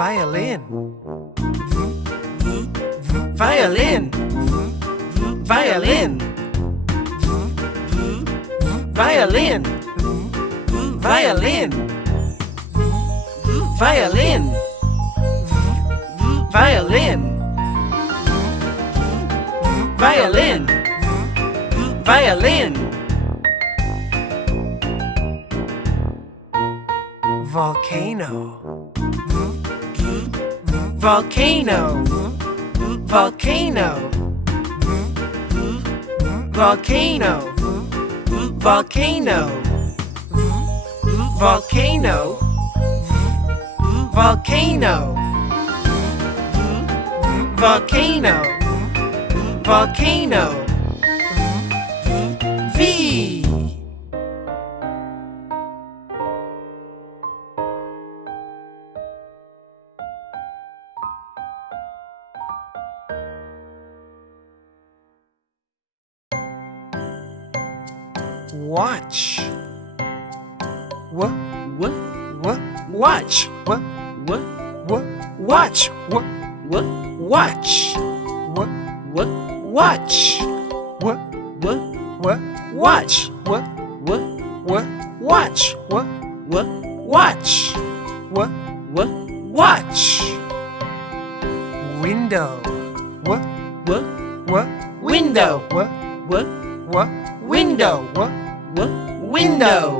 Violin. Violin. Violin. Violin. Violin. Violin. Violin. Violin. Violin. Volcano. Volcano. Volcano. Volcano. Volcano. Volcano. Volcano. Volcano. Volcano. V. Watch. Watch. Watch. Watch. Watch. Watch. Watch. Watch. Watch. Window. Window. Window. Window. Window.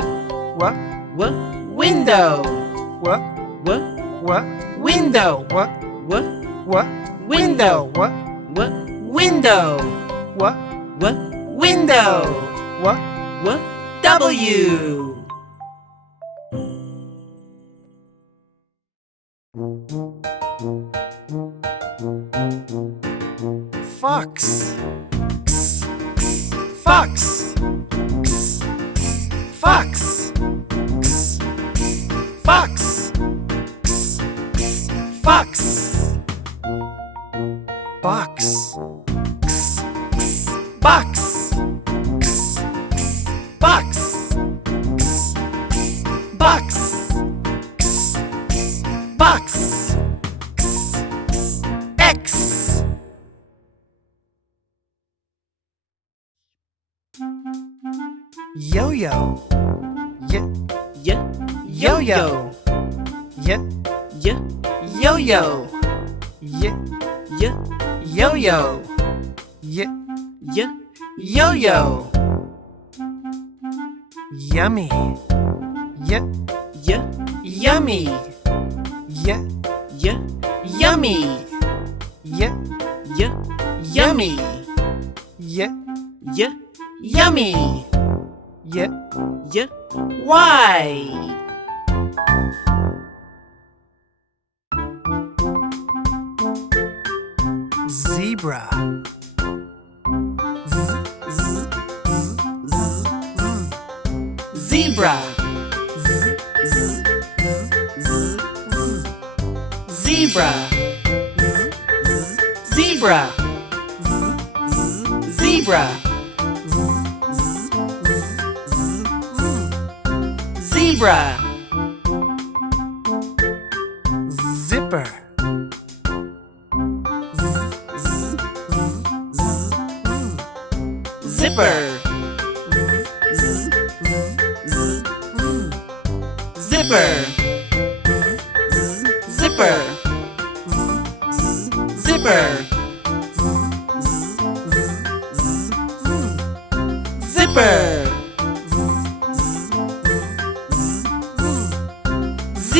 Window. Window. Window. Window. W. Fox. Fox. Fox. Fox. Fox. Box. Box. Box. Box. Box. X. Yo-yo. Yo-yo. Yo-yo. Yo-yo. Yo-yo. Yummy. Yummy. Yummy. Yummy. Yummy. Why? Zebra. Zebra. Zebra. Zebra. Zebra. Zebra. Zipper. Zipper. Zipper. Zipper. Zipper. Zipper. Z.